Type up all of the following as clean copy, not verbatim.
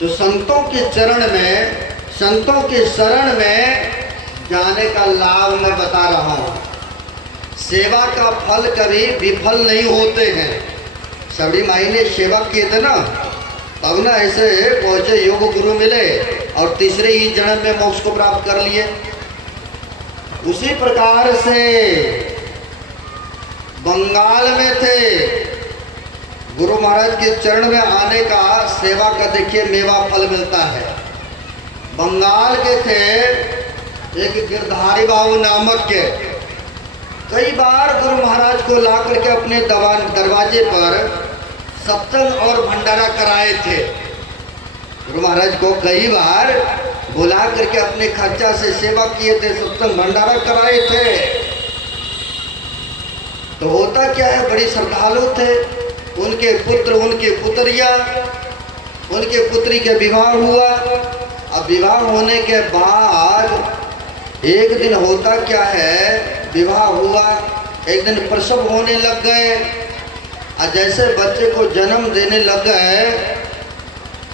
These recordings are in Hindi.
तो संतों के चरण में, संतों के शरण में जाने का लाभ मैं बता रहा हूँ। सेवा का फल कभी विफल नहीं होते हैं। सबरी माई ने सेवा किए थे ना, तब ना ऐसे पहुँचे, योग गुरु मिले और तीसरे ही जन्म में मोक्ष को प्राप्त कर लिए। उसी प्रकार से बंगाल में थे, गुरु महाराज के चरण में आने का, सेवा का देखिए मेवा फल मिलता है। बंगाल के थे एक गिरधारी बाबू नामक के, कई बार गुरु महाराज को ला करके अपने दरवाजे पर सत्संग और भंडारा कराए थे। गुरु महाराज को कई बार बुला करके अपने खर्चा से सेवा किए थे, सत्संग भंडारा कराए थे। तो होता क्या है, बड़ी श्रद्धालु थे। उनके पुत्र, उनकी पुत्रियां, उनके पुत्री के विवाह हुआ। अब विवाह होने के बाद एक दिन होता क्या है, विवाह हुआ, एक दिन प्रसव होने लग गए। और जैसे बच्चे को जन्म देने लग गए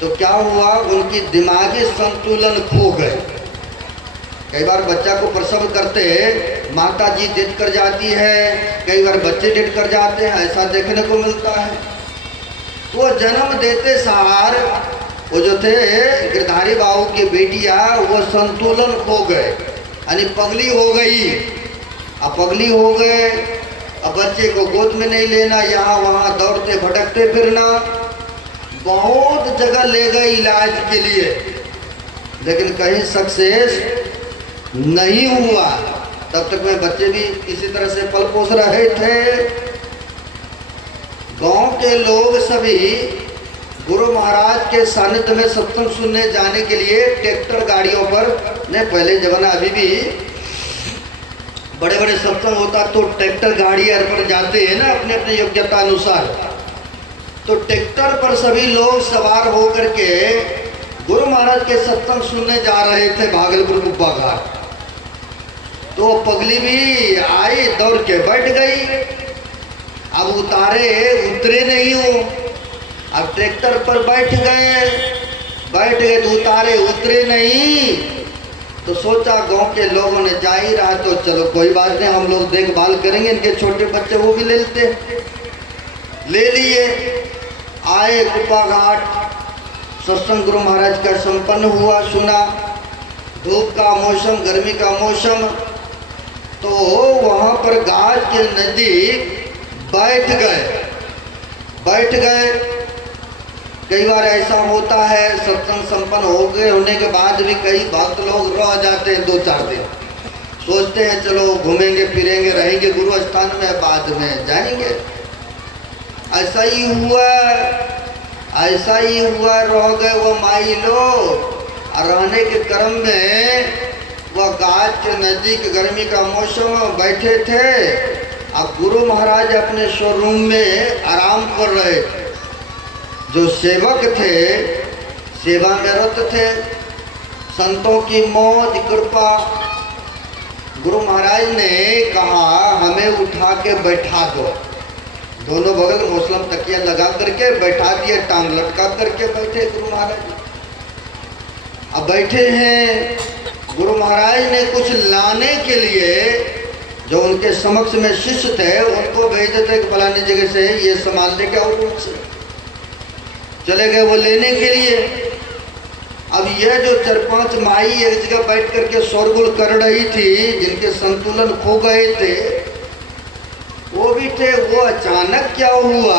तो क्या हुआ, उनकी दिमागी संतुलन खो गए। कई बार बच्चा को प्रसव करते माता जी डेथ कर जाती है, कई बार बच्चे डेथ कर जाते हैं, ऐसा देखने को मिलता है। वो जन्म देते सार वो जो थे गिरधारी बाबू की बेटियां, वो संतुलन खो गए, यानी पगली हो गई। अब पगली हो गए, अब बच्चे को गोद में नहीं लेना, यहाँ वहाँ दौड़ते भटकते फिरना, बहुत जगह ले गए इलाज के लिए, लेकिन कहीं सक्सेस नहीं हुआ। तब तक में बच्चे भी किसी तरह से पल पोस रहे थे। गांव के लोग सभी गुरु महाराज के सानिध्य में सत्संग सुनने जाने के लिए ट्रैक्टर गाड़ियों पर, ने पहले जमाना, अभी भी बड़े बड़े सत्संग होता तो ट्रैक्टर गाड़ी पर जाते हैं ना, अपने अपने योग्यता अनुसार। तो ट्रैक्टर पर सभी लोग सवार होकर के गुरु महाराज के सत्संग सुनने जा रहे थे भागलपुर कुब्बा घाट। तो पगली भी आई, दौड़ के बैठ गई। अब उतरे नहीं हो, अब ट्रैक्टर पर बैठ गए तो उतारे उतरे नहीं। तो सोचा गांव के लोगों ने जा ही रहा तो चलो कोई बात नहीं, हम लोग देखभाल करेंगे, इनके छोटे बच्चे वो भी ले लेते। ले लिए, आए कुब्बा घाट, सत्संग गुरु महाराज का संपन्न हुआ, सुना। धूप का मौसम, गर्मी का मौसम, तो वहाँ पर घाट के नज़दीक बैठ गए। कई बार ऐसा होता है, सत्संग संपन्न हो गए होने के बाद भी कई भक्त लोग रह जाते हैं 2-4 दिन, सोचते हैं चलो घूमेंगे फिरेंगे, रहेंगे गुरु स्थान में, बाद में जाएंगे। ऐसा ही हुआ, रह गए वो माई लोग। रहने के क्रम में वह घाट के नज़दीक, गर्मी का मौसम, बैठे थे। अब गुरु महाराज अपने शोरूम में आराम कर रहे थे। जो सेवक थे सेवा में रत थे। संतों की मौज कृपा, गुरु महाराज ने कहा हमें उठा के बैठा दो। दोनों बगल मुस्लिम तकिया लगा करके बैठा दिए, टांग लटका करके बैठे गुरु महाराज। अब बैठे हैं, गुरु महाराज ने कुछ लाने के लिए जो उनके समक्ष में शिष्य थे उनको भेजे थे कि फलानी जगह से ये सामान लेके आओ। उनसे चले गए वो लेने के लिए। अब यह जो 4-5 माई एक जगह बैठ करके शोरगुल कर रही थी, जिनके संतुलन खो गए थे, वो भी थे। वो अचानक क्या हुआ,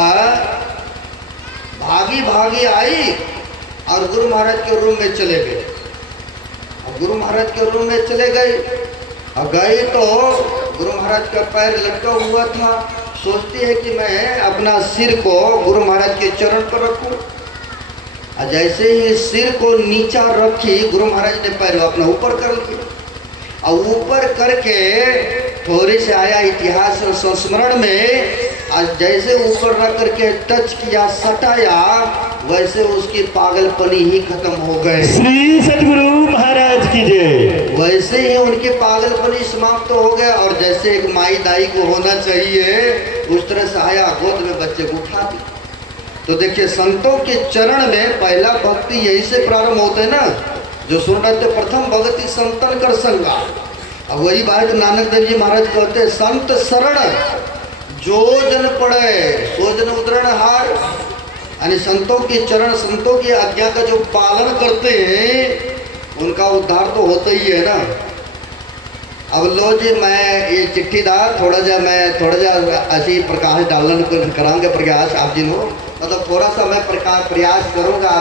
भागी आई और गुरु महाराज के रूम में चले गए। और गुरु महाराज के रूम में चले गए और गए तो गुरु महाराज का पैर लटका हुआ था। सोचती है कि मैं अपना सिर को गुरु महाराज के चरण पर रखूं। और जैसे ही सिर को नीचा रखी, गुरु महाराज ने पैर अपना ऊपर कर लिया। और ऊपर करके थोड़े से आया इतिहास और संस्मरण में, आज जैसे ऊपर रख करके टच किया, सटाया, वैसे उसकी पागलपनी ही खत्म हो गए। श्री सद्गुरु महाराज की जय। वैसे ही उनकी पागलपनी समाप्त हो गए। और जैसे एक माई दाई को होना चाहिए, उस तरह से आया, गोद में बच्चे को उठा दिया। तो देखिए संतों के चरण में पहला भक्ति यही से प्रारंभ होते हैं ना, जो सुनते प्रथम भक्ति संतन कर संगा। अब वही बात नानक देव जी महाराज कहते हैं, संत शरण जो जन पड़े सो जन उतरण हार। यानी संतों के चरण, संतों की आज्ञा का जो पालन करते हैं उनका उद्धार तो होता ही है ना। अब लो जी मैं ये चिट्ठी दा थोड़ा जा ऐसी प्रकाश डालन करांगे प्रयास आप जी नो, मतलब थोड़ा सा मैं प्रयास करूँगा।